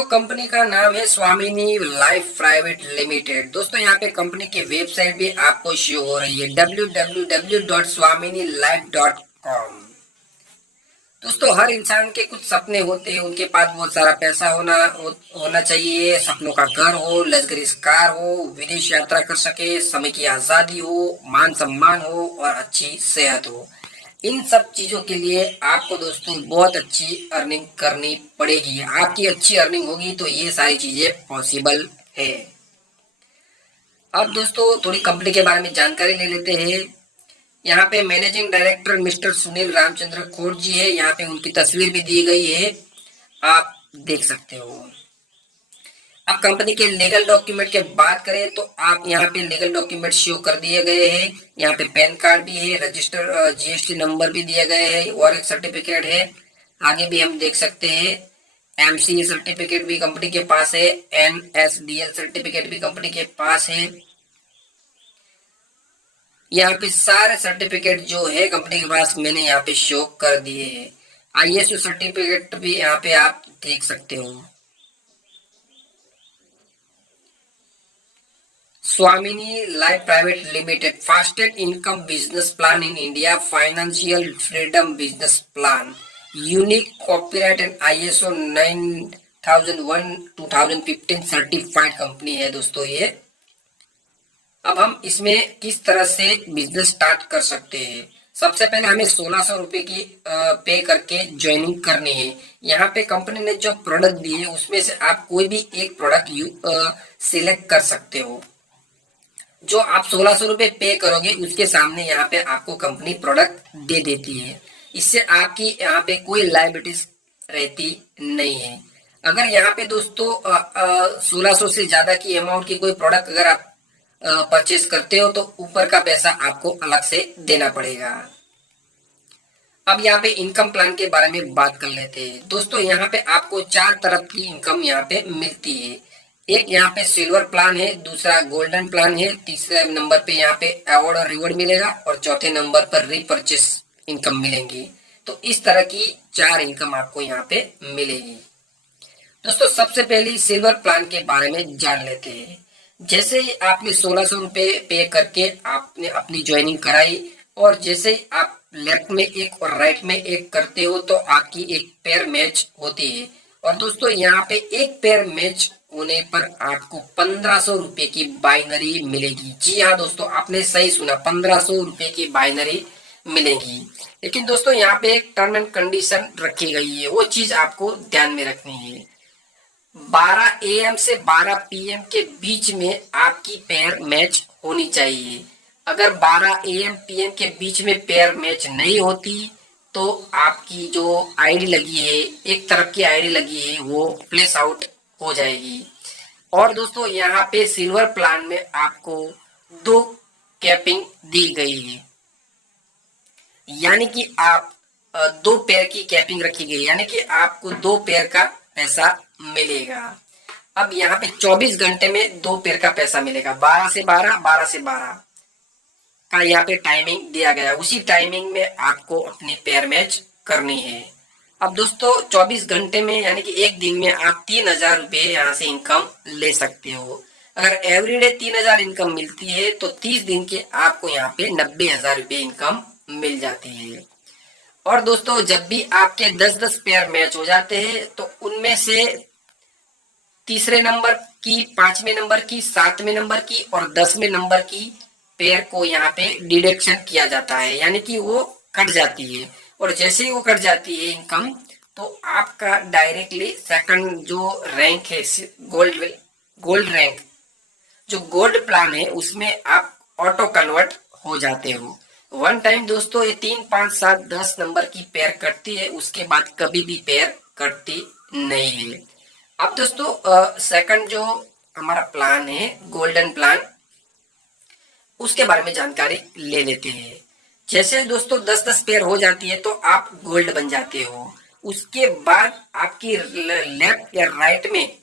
दोस्तों कंपनी का नाम है स्वामिनी लाइफ प्राइवेट लिमिटेड। दोस्तों यहाँ पे कंपनी की वेबसाइट भी आपको शो हो रही है www.swaminilife.com। दोस्तों हर इंसान के कुछ सपने होते हैं, उनके पास बहुत सारा पैसा होना चाहिए, सपनों का घर हो, लग्जरीज कार हो, विदेश यात्रा कर सके, समय की आजादी हो, मान सम्मान हो और अच्छी सेहत हो। इन सब चीजों के लिए आपको दोस्तों बहुत अच्छी अर्निंग करनी पड़ेगी। आपकी अच्छी अर्निंग होगी तो ये सारी चीजें पॉसिबल है। अब दोस्तों थोड़ी कंपनी के बारे में जानकारी ले लेते हैं। यहाँ पे managing director mister Sunil Ramchandra खोट जी है। यहाँ पे उनकी तस्वीर भी दी गई है, आप देख सकते हो। अब कंपनी के लीगल डॉक्यूमेंट की बात करें तो आप यहाँ पे लीगल डॉक्यूमेंट शो कर दिए गए हैं। यहाँ पे पैन कार्ड भी है, रजिस्टर जीएसटी नंबर भी दिए गए हैं और एक सर्टिफिकेट है। आगे भी हम देख सकते हैं एमसीए सर्टिफिकेट भी कंपनी के पास है, एनएसडीएल सर्टिफिकेट भी कंपनी के पास है। यहाँ पे सारे सर्टिफिकेट जो है कंपनी के पास मैंने यहाँ पे शो कर दिए हैं। आईएसओ सर्टिफिकेट भी यहाँ पे आप देख सकते हो। स्वामिनी life private limited fastest income business plan in India, financial freedom business plan, unique copyright and ISO 9001 2015 certified company है दोस्तों ये। अब हम इसमें किस तरह से बिजनेस स्टार्ट कर सकते हैं। सबसे पहले हमें 1600 रुपए की पे करके ज्वाइनिंग करनी है। यहाँ पे कंपनी ने जो प्रोडक्ट दिए है उसमें से आप कोई भी एक प्रोडक्ट सिलेक्ट कर सकते हो। जो आप 1600 रुपए पे करोगे उसके सामने यहाँ पे आपको कंपनी प्रोडक्ट दे देती है। इससे आपकी यहाँ पे कोई लायबिलिटीज रहती नहीं है। अगर यहाँ पे दोस्तों 1600 से ज्यादा की अमाउंट की कोई प्रोडक्ट अगर आप परचेस करते हो तो ऊपर का पैसा आपको अलग से देना पड़ेगा। अब यहाँ पे इनकम प्लान के बारे में बात कर लेते हैं। दोस्तों यहाँ पे आपको 4 तरह की इनकम यहाँ पे मिलती है। एक यहाँ पे सिल्वर प्लान है, दूसरा गोल्डन प्लान है, तीसरे नंबर पे यहाँ पे अवार्ड और रिवॉर्ड मिलेगा और चौथे नंबर पर रीपरचेस इनकम मिलेंगी। तो इस तरह की 4 इनकम आपको यहाँ पे मिलेगी। दोस्तों सबसे पहले सिल्वर प्लान के बारे में जान लेते हैं। जैसे ही आपने 1600 रुपए पे करके आपने अपनी ज्वाइनिंग कराई और जैसे ही आप लेफ्ट में एक और राइट में एक करते हो तो आपकी एक पेयर मैच होती है। और दोस्तों यहाँ पे एक पेयर मैच होने पर आपको 1500 रुपए की बाइनरी मिलेगी। जी हाँ दोस्तों, आपने सही सुना, 1500 रुपए की बाइनरी मिलेगी। लेकिन दोस्तों यहाँ पे एक टर्म एंड कंडीशन रखी गई है, वो चीज आपको ध्यान में रखनी है। 12 AM से 12 PM के बीच में आपकी पेयर मैच होनी चाहिए। अगर 12 AM PM के बीच में पेयर मैच नहीं होती तो आपकी जो आईडी लगी है, एक तरफ की आईडी लगी है, वो प्लेस आउट हो जाएगी। और दोस्तों यहाँ पे सिल्वर प्लान में आपको 2 कैपिंग दी गई है, यानी कि आप 2 पेयर की कैपिंग रखी गई, यानी कि आपको 2 पेयर का पैसा मिलेगा। अब यहाँ पे 24 घंटे में 2 पेयर का पैसा मिलेगा। 12 से 12, 12 से 12 का यहाँ पे टाइमिंग दिया गया। उसी टाइमिंग में आपको अपनी पेयर मैच करनी है। अब दोस्तों 24 घंटे में यानी कि एक दिन में आप 3000 रुपये यहाँ से इनकम ले सकते हो। अगर एवरीडे 3000 इनकम मिलती है तो 30 दिन के आपको यहाँ पे 90,000 रुपये इनकम मिल जाती है। और दोस्तों जब भी आपके 10-10 पेयर मैच हो जाते हैं तो उनमें से तीसरे नंबर की, 5वें नंबर की, 7वें नंबर की और 10वें नंबर की पेयर को यहाँ पे डिडक्शन किया जाता है, यानी कि वो कट जाती है। और जैसे ही वो कट जाती है इनकम तो आपका डायरेक्टली सेकंड जो रैंक है, गोल्ड रैंक, जो गोल्ड प्लान है उसमें आप ऑटो कन्वर्ट हो जाते हो। वन टाइम दोस्तों ये 3, 5, 7, 10 नंबर की पेयर कटती है, उसके बाद कभी भी पेयर कटती नहीं है। अब दोस्तों सेकंड जो हमारा प्लान है गोल्डन प्लान, उसके बारे में जानकारी ले लेते हैं। जैसे दोस्तों 10-10 पेयर हो जाती है तो आप गोल्ड बन जाते हो। उसके बाद आपकी लेफ्ट या राइट में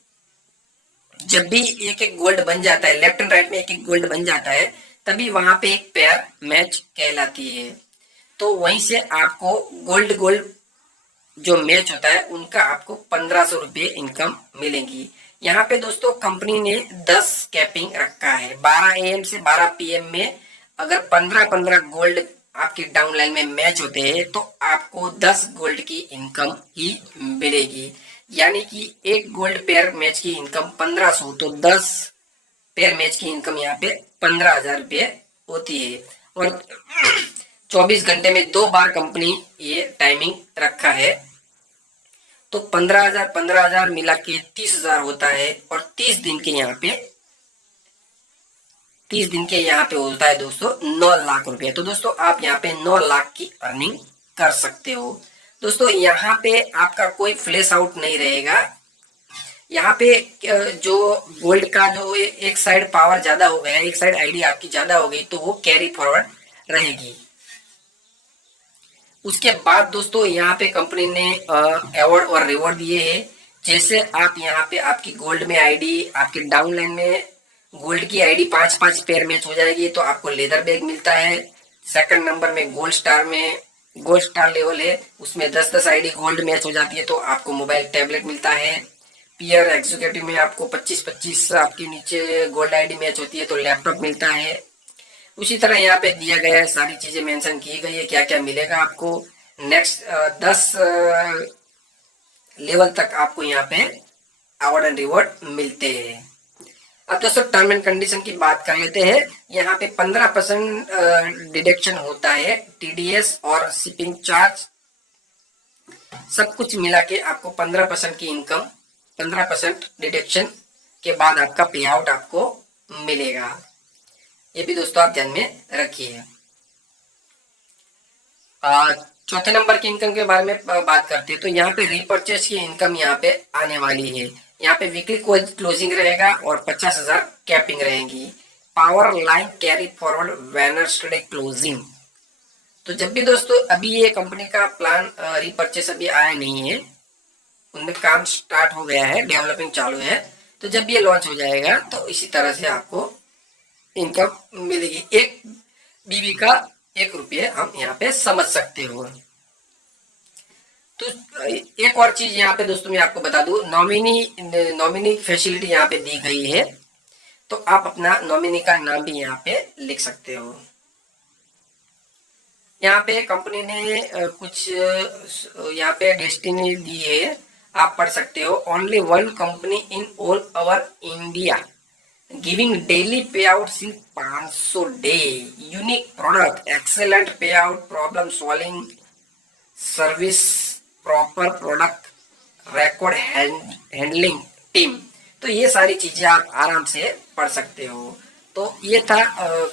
जब भी एक एक गोल्ड बन जाता है, लेफ्ट एंड राइट में एक एक गोल्ड बन जाता है, तभी वहां पे एक पेयर मैच कहलाती है। तो वहीं से आपको गोल्ड जो मैच होता है उनका आपको 1500 रुपये इनकम मिलेंगी। यहाँ पे दोस्तों कंपनी ने 10 कैपिंग रखा है। 12 AM से 12 PM में अगर 15-15 गोल्ड आपकी डाउन लाइन में मैच होते हैं तो आपको 10 गोल्ड की इनकम ही मिलेगी। यानी कि एक गोल्ड पेयर मैच की इनकम 1500, तो 10 पेयर मैच की इनकम यहाँ पे 15,000 रुपये होती है। और 24 घंटे में 2 बार कंपनी ये टाइमिंग रखा है, तो 15,000 मिला के 30,000 होता है। और 30 दिन के यहाँ पे होता है दोस्तों 9 लाख रुपए। तो दोस्तों आप यहाँ पे 9 लाख की अर्निंग कर सकते हो। दोस्तों यहाँ पे आपका कोई फ्लैश आउट नहीं रहेगा। यहाँ पे जो गोल्ड का जो एक साइड पावर ज्यादा हो गया, एक साइड आईडी आपकी ज्यादा हो गई, तो वो कैरी फॉरवर्ड रहेगी। उसके बाद दोस्तों यहाँ पे कंपनी ने अवार्ड और रिवॉर्ड दिए हैं। जैसे आप यहाँ पे आपकी गोल्ड में आईडी, आपके डाउन लाइन में गोल्ड की आईडी 5-5 पेयर मैच हो जाएगी तो आपको लेदर बैग मिलता है। सेकंड नंबर में गोल्ड स्टार लेवल है, उसमें 10-10 आईडी गोल्ड मैच हो जाती है तो आपको मोबाइल टैबलेट मिलता है। पीयर एग्जीक्यूटिव में आपको 25-25 आपके नीचे गोल्ड आईडी मैच होती है तो लैपटॉप मिलता है। उसी तरह यहाँ पे दिया गया है, सारी चीजें मेंशन की गई है क्या क्या मिलेगा आपको। नेक्स्ट 10 लेवल तक आपको यहाँ पे अवार्ड एंड रिवॉर्ड मिलते हैं। अब दोस्तों टर्म एंड कंडीशन की बात कर लेते हैं। यहाँ पे 15% डिडक्शन होता है, TDS और शिपिंग चार्ज सब कुछ मिला के आपको 15% की इनकम, 15% डिडक्शन के बाद आपका पे आउट आपको मिलेगा। ये भी दोस्तों आप ध्यान में रखिए। चौथे नंबर की इनकम के बारे में बात करते हैं तो यहाँ पे रीपर्चेस की इनकम यहाँ पे आने वाली है। यहाँ पे वीकली क्लोजिंग रहेगा और 50,000 कैपिंग रहेगी। Power line carry forward Wednesday closing. तो जब भी दोस्तों अभी ये कंपनी का प्लान रीपर्चेस अभी आया नहीं है, उनमें काम स्टार्ट हो गया है, डेवलपिंग चालू है, तो जब ये लॉन्च हो जाएगा तो इसी तरह से आपको इनकम मिलेगी। एक बीबी का 1 रुपये हम यहाँ पे समझ सकते हो। तो एक और चीज यहाँ पे दोस्तों मैं आपको बता दूं, नॉमिनी फैसिलिटी यहाँ पे दी गई है, तो आप अपना नॉमिनी का नाम भी यहाँ पे लिख सकते हो। यहाँ पे कंपनी ने कुछ यहाँ पे डेस्टिनी दी है, आप पढ़ सकते हो। Only one company in all over India giving daily pay out in 500 day, unique product, excellent pay out, problem solving service, proper product, record handling team. तो ये सारी चीजें आप आराम से पढ़ सकते हो। तो ये था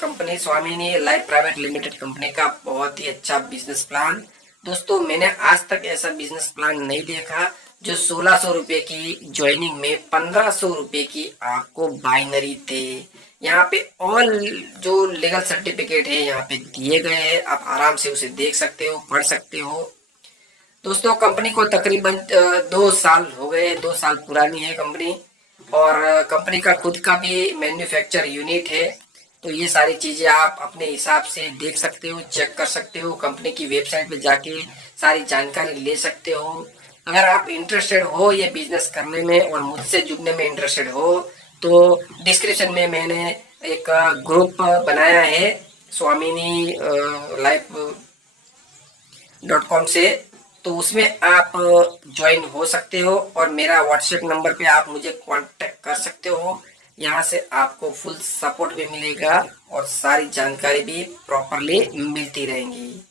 कंपनी स्वामिनी लाइफ प्राइवेट लिमिटेड कंपनी का बहुत ही अच्छा बिजनेस प्लान। दोस्तों मैंने आज तक ऐसा बिजनेस प्लान नहीं देखा जो 1600 रुपए की ज्वाइनिंग में 1500 रुपए की आपको बाइनरी थे। यहाँ पे ऑल जो लीगल सर्टिफिकेट है यहाँ पे दिए गए हैं, आप आराम से उसे देख सकते हो, पढ़ सकते हो। दोस्तों कंपनी को तकरीबन 2 साल हो गए, 2 साल पुरानी है कंपनी, और कंपनी का खुद का भी मैन्युफैक्चर यूनिट है। तो ये सारी चीजें आप अपने हिसाब से देख सकते हो, चेक कर सकते हो, कंपनी की वेबसाइट पे जाके सारी जानकारी ले सकते हो। अगर आप इंटरेस्टेड हो ये बिजनेस करने में और मुझसे जुड़ने में इंटरेस्टेड हो तो डिस्क्रिप्शन में मैंने एक ग्रुप बनाया है स्वामिनी life.com से, तो उसमें आप ज्वाइन हो सकते हो और मेरा व्हाट्सएप नंबर पे आप मुझे कांटेक्ट कर सकते हो। यहाँ से आपको फुल सपोर्ट भी मिलेगा और सारी जानकारी भी प्रॉपरली मिलती रहेंगी।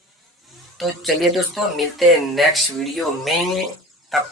तो चलिए दोस्तों मिलते हैं नेक्स्ट वीडियो में, तब तक